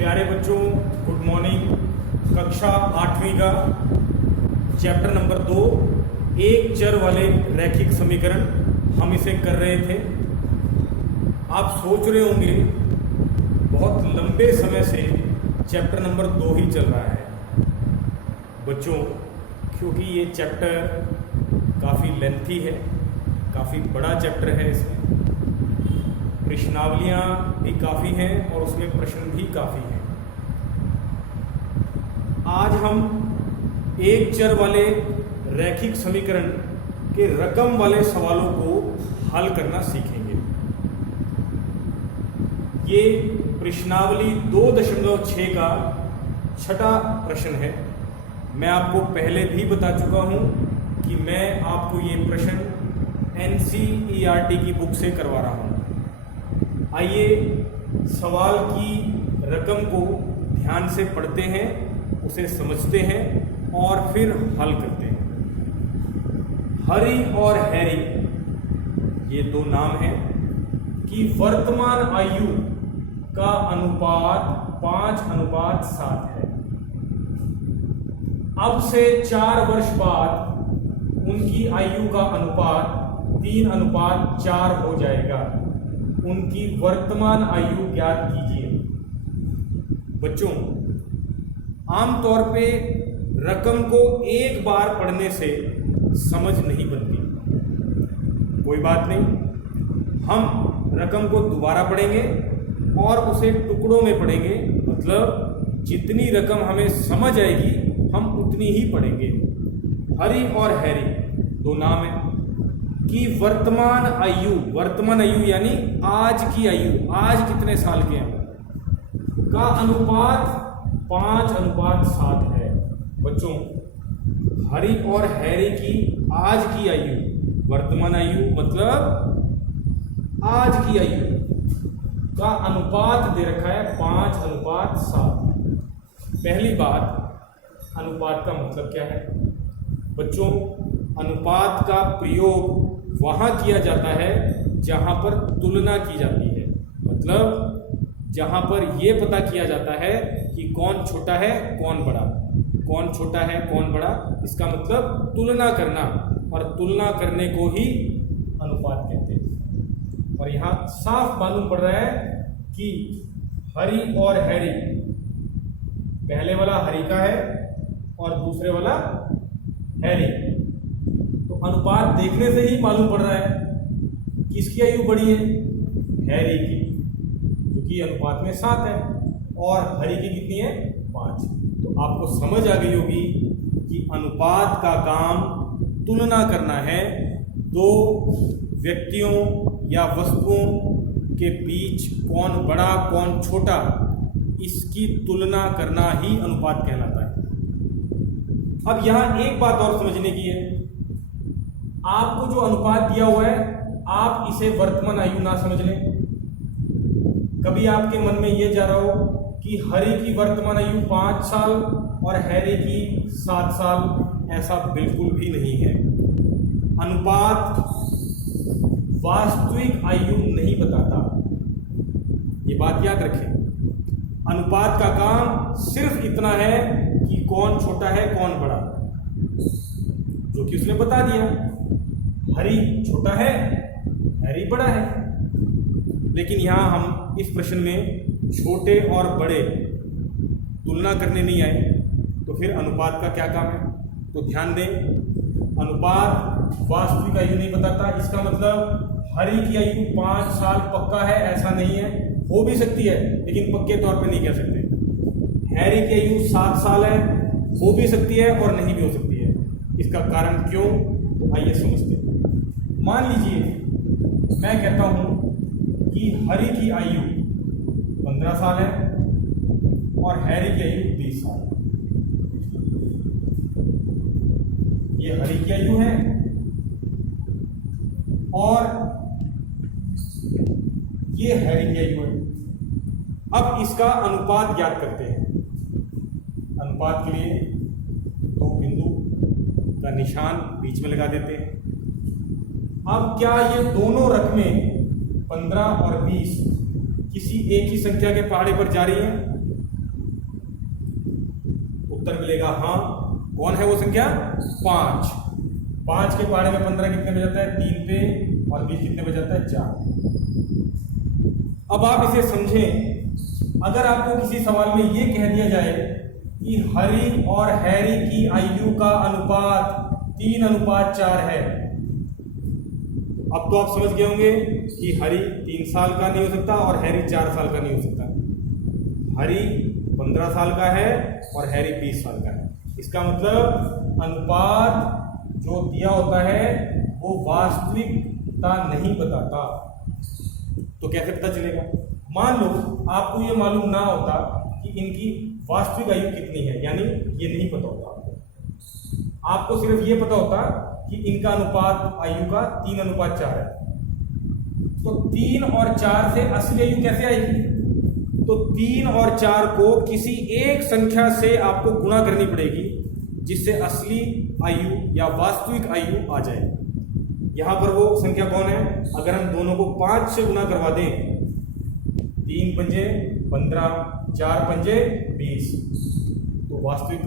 प्यारे बच्चों, good morning. कक्षा 8वीं का चैप्टर नंबर 2 एक चर वाले रैखिक समीकरण हम इसे कर रहे थे। आप सोच रहे होंगे बहुत लंबे समय से चैप्टर नंबर 2 ही चल रहा है बच्चों, क्योंकि ये चैप्टर काफ़ी लेंथी है, काफ़ी बड़ा चैप्टर है। इसमें प्रश्नावलियाँ भी काफ़ी हैं और उसमें प्रश्न भी काफ़ी हैं। आज हम एक चर वाले रैखिक समीकरण के रकम वाले सवालों को हल करना सीखेंगे। ये प्रश्नावली 2.6 का छठा प्रश्न है। मैं आपको पहले भी बता चुका हूँ कि मैं आपको ये प्रश्न NCERT की बुक से करवा रहा हूँ। आइए सवाल की रकम को ध्यान से पढ़ते हैं, उसे समझते हैं और फिर हल करते हैं। हरी और हैरी ये दो नाम हैं कि वर्तमान आयु का अनुपात 5:7 है। अब से 4 वर्ष बाद उनकी आयु का अनुपात 3:4 हो जाएगा। उनकी वर्तमान आयु ज्ञात कीजिए। बच्चों, आमतौर पे रकम को एक बार पढ़ने से समझ नहीं बनती। कोई बात नहीं, हम रकम को दोबारा पढ़ेंगे और उसे टुकड़ों में पढ़ेंगे। मतलब जितनी रकम हमें समझ आएगी हम उतनी ही पढ़ेंगे। हरी और हैरी दो नाम हैं कि वर्तमान आयु यानी आज की आयु, आज कितने साल के हैं, का अनुपात 5:7 है। बच्चों, हरी और हैरी की आज की आयु, वर्तमान आयु मतलब आज की आयु का अनुपात दे रखा है 5:7। पहली बात, अनुपात का मतलब क्या है? बच्चों, अनुपात का प्रयोग वहाँ किया जाता है जहाँ पर तुलना की जाती है। मतलब जहाँ पर यह पता किया जाता है कि कौन छोटा है कौन बड़ा, कौन छोटा है कौन बड़ा, इसका मतलब तुलना करना, और तुलना करने को ही अनुपात कहते हैं। और यहाँ साफ मालूम पड़ रहा है कि हरी और हैरी, पहले वाला हरी का है और दूसरे वाला हैरी। तो अनुपात देखने से ही मालूम पड़ रहा है किसकी आयु बड़ी है, हैरी की, क्योंकि अनुपात में 7 है और हरी की कितनी है, 5। तो आपको समझ आ गई होगी कि अनुपात का काम तुलना करना है। दो व्यक्तियों या वस्तुओं के बीच कौन बड़ा कौन छोटा, इसकी तुलना करना ही अनुपात कहलाता है। अब यहां एक बात और समझने की है। आपको जो अनुपात दिया हुआ है, आप इसे वर्तमान आयु ना समझ लें। कभी आपके मन में यह जा रहा हो कि हरी की वर्तमान आयु 5 साल और हैरी की 7 साल, ऐसा बिल्कुल भी नहीं है। अनुपात वास्तविक आयु नहीं बताता, ये बात याद रखें। अनुपात का काम सिर्फ इतना है कि कौन छोटा है कौन बड़ा, जो कि उसने बता दिया, हरी छोटा है हैरी बड़ा है। लेकिन यहां हम इस प्रश्न में छोटे और बड़े तुलना करने नहीं आए, तो फिर अनुपात का क्या काम है? तो ध्यान दें, अनुपात वास्तविक आयु नहीं बताता। इसका मतलब हरी की आयु 5 साल पक्का है ऐसा नहीं है, हो भी सकती है लेकिन पक्के तौर पे नहीं कह सकते। हैरी की आयु 7 साल है, हो भी सकती है और नहीं भी हो सकती है। इसका कारण क्यों, तो आइए समझते हैं। मान लीजिए मैं कहता हूं कि हरी की आयु 15 साल है और हैरी की आयु 20 साल है। ये हरी की आयु है और ये हैरी की आयु है। अब इसका अनुपात ज्ञात करते हैं। अनुपात के लिए 2 बिंदु का निशान बीच में लगा देते हैं। अब क्या ये दोनों रकमें 15 और 20 किसी एक ही संख्या के पहाड़े पर जा रही हैं? उत्तर मिलेगा हाँ। कौन है वो संख्या? 5। 5 के पहाड़े में 15 कितने पे जाता है? 3 पे, और 20 कितने पे जाता है? 4। अब आप इसे समझें, अगर आपको किसी सवाल में ये कह दिया जाए कि हरी और हैरी की आयु का अनुपात 3:4 है, अब तो आप समझ गए होंगे कि हरी 3 साल का नहीं हो सकता और हैरी 4 साल का नहीं हो सकता। हरी 15 साल का है और हैरी 20 साल का है। इसका मतलब अनुपात जो दिया होता है वो वास्तविकता नहीं बताता। तो कैसे पता चलेगा? मान लो आपको ये मालूम ना होता कि इनकी वास्तविक आयु कितनी है, यानी ये नहीं पता होता आपको सिर्फ ये पता होता कि इनका अनुपात आयु का 3:4 है। तो 3 और 4 से असली आयु कैसे आएगी? तो 3 और 4 को किसी एक संख्या से आपको गुणा करनी पड़ेगी, जिससे असली आयु या वास्तविक आयु आ जाए। यहां पर वो संख्या कौन है? अगर हम दोनों को 5 से गुणा करवा दें, 3 पंजे 15, 4 पंजे 20, तो वास्तविक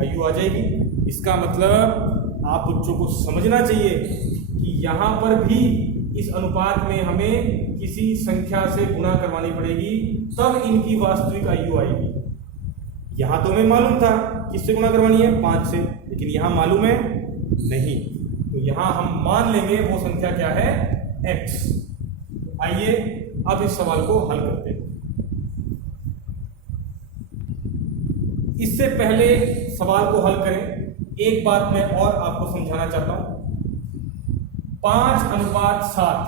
आयु आ जाएगी। इसका मतलब आप बच्चों को समझना चाहिए कि यहां पर भी इस अनुपात में हमें किसी संख्या से गुणा करवानी पड़ेगी, तब इनकी वास्तविक आयु आएगी। यहां तो हमें मालूम था किससे गुणा करवानी है? 5 से, लेकिन यहां मालूम है नहीं। तो यहां हम मान लेंगे वो संख्या क्या है? x। आइए अब इस सवाल को हल करते हैं। इससे पहले सवाल को हल करें, एक बात मैं और आपको समझाना चाहता हूं। 5:7,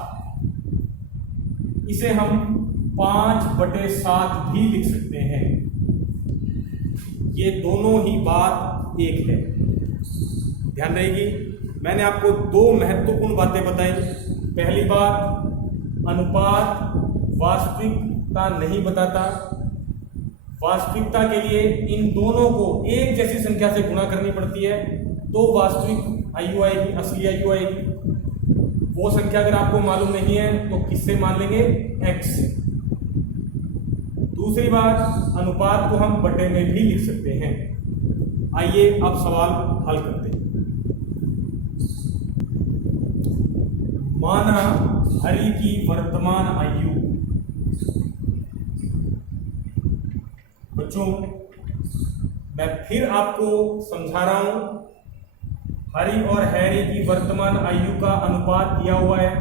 इसे हम 5/7 भी लिख सकते हैं। ये दोनों ही बात एक है। ध्यान रहेगी, मैंने आपको 2 महत्वपूर्ण बातें बताई। पहली बात, अनुपात वास्तविकता नहीं बताता। वास्तविकता के लिए इन दोनों को एक जैसी संख्या से गुणा करनी पड़ती है, तो वास्तविक आयु आएगी, असली आयु आएगी। वो संख्या अगर आपको मालूम नहीं है तो किससे मान लेंगे? x से। दूसरी बात, अनुपात को हम बटे में भी लिख सकते हैं। आइए अब सवाल हल करते हैं। माना हरि की वर्तमान आयु, बच्चों मैं फिर आपको समझा रहा हूं, हरि और हैरी की वर्तमान आयु का अनुपात दिया हुआ है।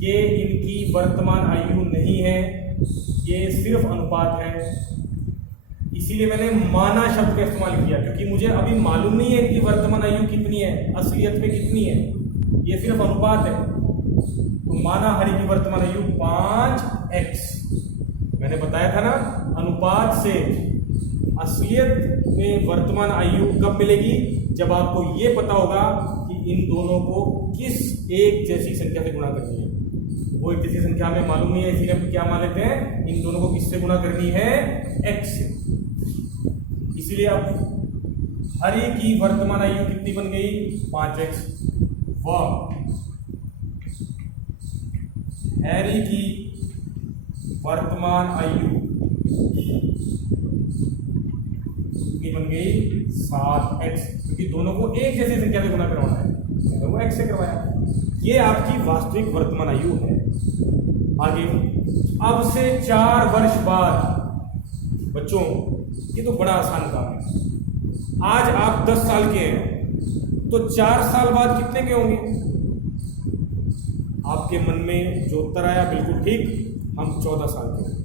ये इनकी वर्तमान आयु नहीं है, ये सिर्फ अनुपात है। इसीलिए मैंने माना शब्द का इस्तेमाल किया, क्योंकि मुझे अभी मालूम नहीं है इनकी वर्तमान आयु कितनी है, असलियत में कितनी है। ये सिर्फ अनुपात है। तो माना हरि की वर्तमान आयु 5x। मैंने बताया था ना, अनुपात से असलियत में वर्तमान आयु कब मिलेगी? जब आपको ये पता होगा कि इन दोनों को किस एक जैसी संख्या से गुणा करनी है। वो एक जैसी संख्या हमें मालूम नहीं है, इसलिए हम क्या मान लेते हैं? इन दोनों को किससे गुणा करनी है? x से। इसलिए अब हरि की वर्तमान आयु कितनी बन गई? 5x। व हैरी की वर्तमान आयु कितनी बन गई? 7x, क्योंकि दोनों को एक जैसी संख्या से गुणा करवाना है, मैंने वो x से करवाया। ये आपकी वास्तविक वर्तमान आयु है। आगे, अब से 4 वर्ष बाद, बच्चों ये तो बड़ा आसान काम है। आज आप 10 साल के हैं, तो 4 साल बाद कितने के होंगे? आपके मन में जो उत्तर आया बिल्कुल ठीक, हम 14 साल के हैं।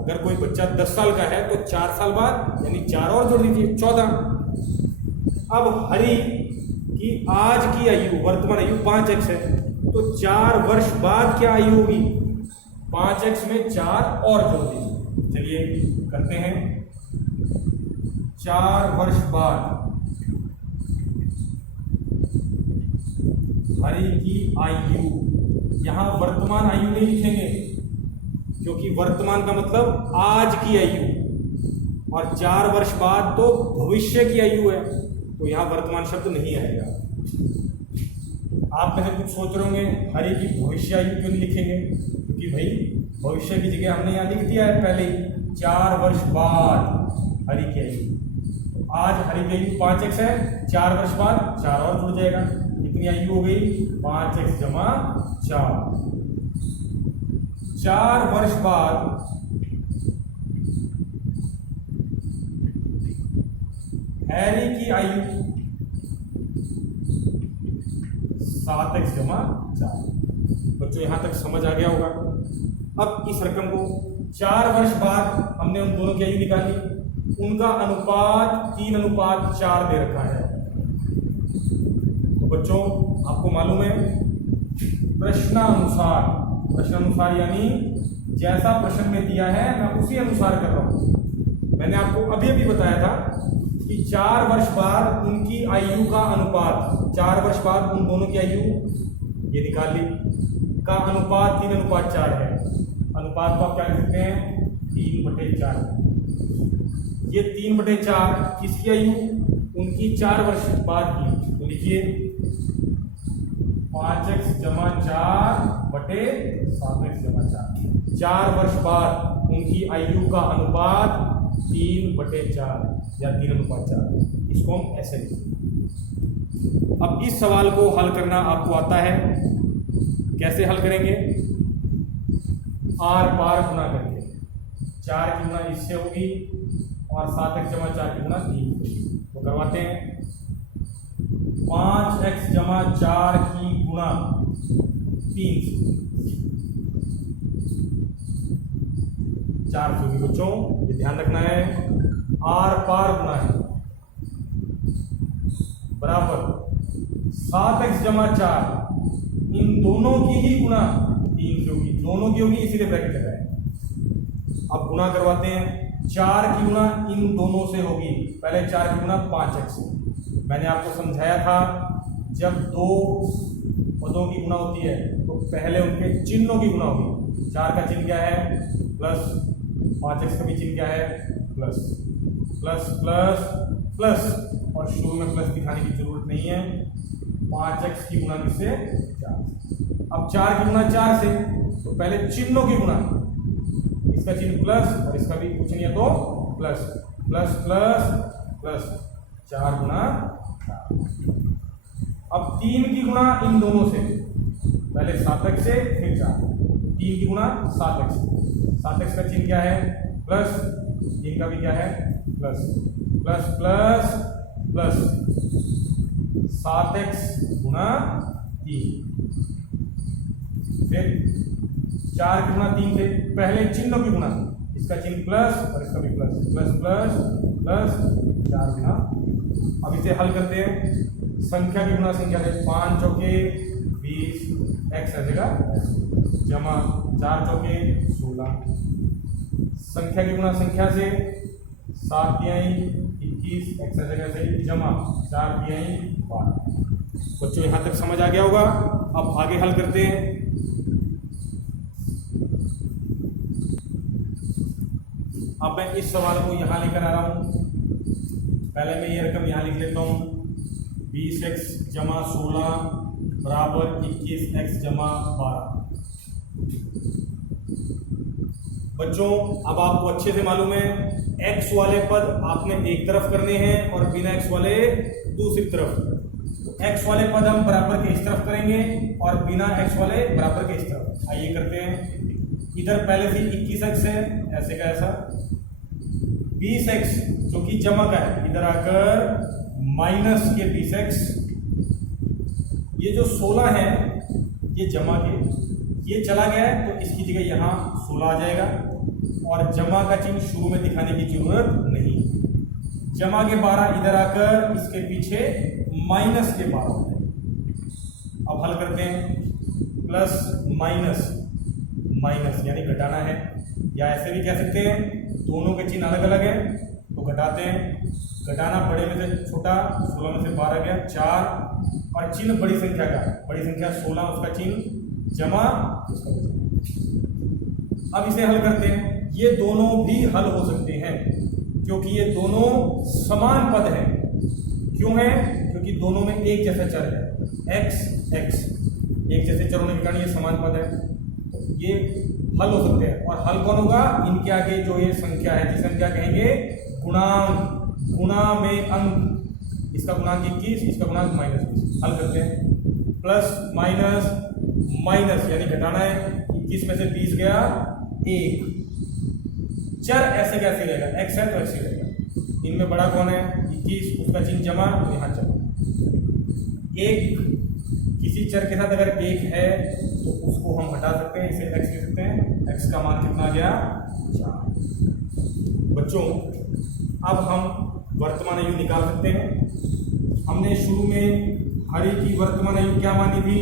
अगर कोई बच्चा 10 साल का है तो 4 साल बाद यानी 4 और जोड़ दीजिए, 14। अब हरि की आज की आयु, वर्तमान आयु 5x है, तो 4 वर्ष बाद क्या आयु होगी? 5x में 4 और जोड़ दीजिए। चलिए करते हैं। 4 वर्ष बाद हरि की आयु, यहां वर्तमान आयु नहीं लिखेंगे, क्योंकि वर्तमान का मतलब आज की आयु, और 4 वर्ष बाद तो भविष्य की आयु है, तो यहां वर्तमान शब्द नहीं आएगा। आप में से कुछ सोच रहे होंगे हरि की भविष्य आयु क्यों नहीं लिखेंगे? क्योंकि भाई भविष्य की जगह हमने यहां लिख दिया है पहले ही, 4 वर्ष बाद हरि की आयु। आज हर एक आयु 5x है, 4 वर्ष बाद 4 और जुड़ जाएगा, कितनी आयु हो गई 5x जमा 4। 4 वर्ष बाद हैरी की आयु 7x जमा 4। बच्चों यहां तक समझ आ गया होगा। अब इस रकम को 4 वर्ष बाद हमने उन दोनों की आयु निकाली, उनका अनुपात 3:4 दे रखा है। तो बच्चों आपको मालूम है प्रश्नानुसार यानी जैसा प्रश्न में दिया है मैं उसी अनुसार कर रहा हूं। मैंने आपको अभी बताया था कि 4 वर्ष बाद उनकी आयु का अनुपात, 4 वर्ष बाद उन दोनों की आयु ये निकाल ली का अनुपात 3:4 है। अनुपात को आप क्या लिख सकते हैं 3/4। ये 3/4 किसकी आयु, उनकी 4 वर्ष बाद की, तो लिखिए 5x जमा 4/7x जमा 4। 4 वर्ष बाद उनकी आयु का अनुपात 3/4 या 3:4। इसको हम ऐसे लिखेंगे। अब इस सवाल को हल करना आपको आता है, कैसे हल करेंगे, आर पार गुना करके। 4 की गुना इससे होगी और 7x जमा 4 की गुना 3 होगी, तो करवाते हैं। 5x जमा 4 की गुना 3 4 होगी बच्चों, ये ध्यान रखना है। आर पार गुना है बराबर 7x जमा 4, इन दोनों की ही गुना 3 से होगी, दोनों की होगी इसीलिए ब्रैकेट लगाए। अब गुना करवाते हैं। 4 की गुना इन दोनों से होगी, पहले 4 की गुना 5x। मैंने आपको समझाया था जब दो पदों की गुना होती है तो पहले उनके चिन्हों की गुना होगी। 4 का चिन्ह क्या है प्लस, 5x का भी चिन्ह क्या है प्लस, प्लस प्लस प्लस, और शुरू में प्लस दिखाने की जरूरत नहीं है। 5x की गुना किससे 4। अब 4 की गुना 4 से, तो पहले चिन्हों की गुना, इसका चिन्ह प्लस और इसका भी कुछ नहीं है तो प्लस, प्लस प्लस प्लस 4 गुना 4। अब 3 की गुना इन दोनों से, पहले 7x से फिर 4, 3 की गुना 7x। 7x का चिन्ह क्या है प्लस, 3 का भी क्या है plus, plus plus plus 7x गुना 3। फिर 4 की गुना 3 से, पहले चिन्हों की गुना, इसका चिन्ह प्लस और इसका भी प्लस, प्लस प्लस प्लस 4 गुना। अब इसे हल करते हैं। संख्या की गुना संख्या से, 5 चौके 20 x आ जाएगा जमा 4 चौके 16। संख्या की गुना संख्या से 7 तिहाई 21 x आ जाएगा सही जमा 4 तिहाई 12। बच्चों यहां तक समझ आ गया होगा। अब आगे हल करते हैं। अब मैं इस सवाल को यहां लेकर आ रहा हूं। पहले मैं ये रकम यहां लिख लेता हूं 20x जमा 16 बराबर 21x जमा 12। बच्चों अब आपको अच्छे से मालूम है x वाले पद आपने एक तरफ करने हैं और बिना x वाले दूसरी तरफ। तो x वाले पद हम बराबर के इस तरफ करेंगे और बिना x वाले बराबर के इस तरफ। आइए करते हैं। इधर पहले से 21x है, ऐसे का ऐसा, 20x जो कि जमा का है, इधर आकर माइनस के 20x। ये जो 16 है ये जमा के, ये चला गया है तो इसकी जगह यहाँ 16 आ जाएगा और जमा का चिन्ह शुरू में दिखाने की जरूरत नहीं। जमा के 12 इधर आकर इसके पीछे माइनस के 12 हो जाएगा। अब हल करते हैं। प्लस माइनस माइनस यानी घटाना है, या ऐसे भी कह सकते हैं दोनों के चिन्ह अलग अलग है तो घटाते हैं। घटाना बड़े में से छोटा, 16 में से 12 गया 4, और चिन्ह बड़ी संख्या का, बड़ी संख्या 16 उसका चिन्ह जमा उसका। अब इसे हल करते हैं। ये दोनों भी हल हो सकते हैं क्योंकि ये दोनों समान पद हैं। क्यों है? क्योंकि दोनों में एक जैसा चर है, x x, एक जैसे चर होने के कारण ये समान पद है, ये हल हो सकते हैं। और हल कौन होगा? इनके आगे जो ये संख्या है जिसे हम क्या कहेंगे गुणांक, गुणा में अंक, इसका गुणांक 21, इसका गुणांक -20। हल करते हैं। प्लस माइनस माइनस यानी घटाना है, 21 में से 20 गया 1। चर ऐसे कैसे रहेगा, x है तो x ही रहेगा। इनमें बड़ा कौन है 21, उसका चिन्ह जमा तो यहाँ जमा। एक किसी चर के साथ अगर 1 है तो उसको हम हटा सकते हैं, इसे x लिख सकते हैं। x का मान कितना आ गया 4। बच्चों अब हम वर्तमान आयु निकाल सकते हैं। हमने शुरू में हरि की वर्तमान आयु क्या मानी थी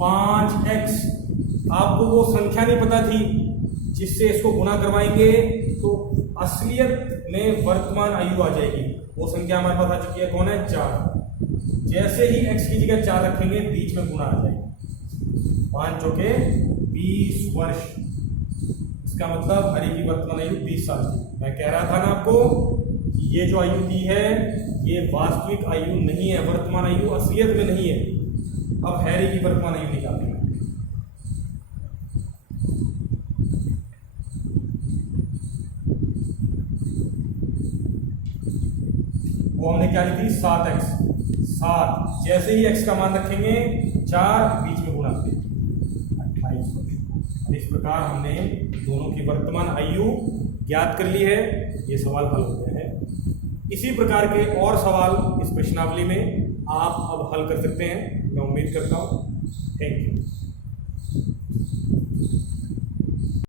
5x। आपको वो संख्या नहीं पता थी जिससे इसको गुणा करवाएंगे तो असलियत में वर्तमान आयु आ जाएगी। वो संख्या हमारे पास आ चुकी है, कौन है 4। जैसे ही x की जगह 4 रखेंगे बीच में गुणा आ जाएगा। 5 चौके 20 वर्ष। इसका मतलब हरि की वर्तमान आयु 20 साल की। मैं कह रहा था ना आपको कि ये जो आयु दी है ये वास्तविक आयु नहीं है, वर्तमान आयु असलियत में नहीं है। अब हैरी की वर्तमान आयु निकालते हैं। वो हमने क्या ली थी 7x। 7 जैसे ही x का मान रखेंगे 4 बीच में गुणा करें 28। इस प्रकार हमने दोनों की वर्तमान आयु ज्ञात कर ली है। ये सवाल हल हो गया है। इसी प्रकार के और सवाल इस प्रश्नावली में आप अब हल कर सकते हैं। मैं उम्मीद करता हूँ। Thank you.